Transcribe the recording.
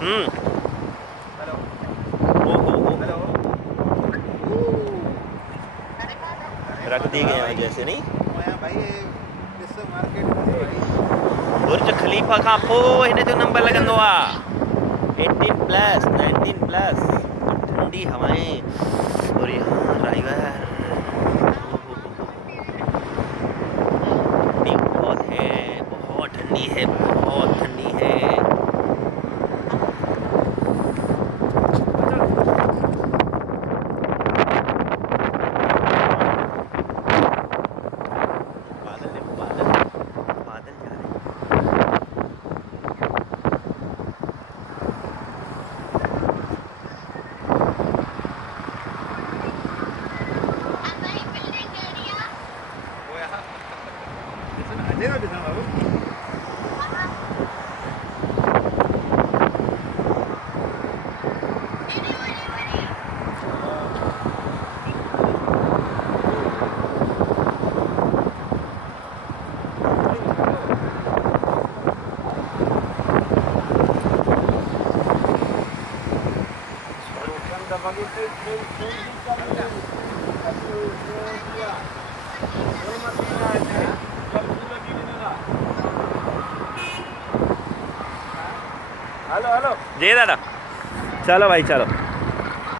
Hello. ओहो hello. रख दी गए हैं जैसे नहीं मैं भाई इस मार्केट में भाई बुर्ज खलीफा खां पोइ हिन जो नंबर लगंदो आहे 18 प्लस 19 प्लस ठंडी हवाएं और यहाँ ड्राइवर ठंडी बहुत है, बहुत ठंडी है, बहुत ठंडी है। बादल देखो बादल, बादल जा रहे हैं। वो यहाँ अंधेरा भी था बाबू। Hello hello. जी दादा, चलो भाई चलो।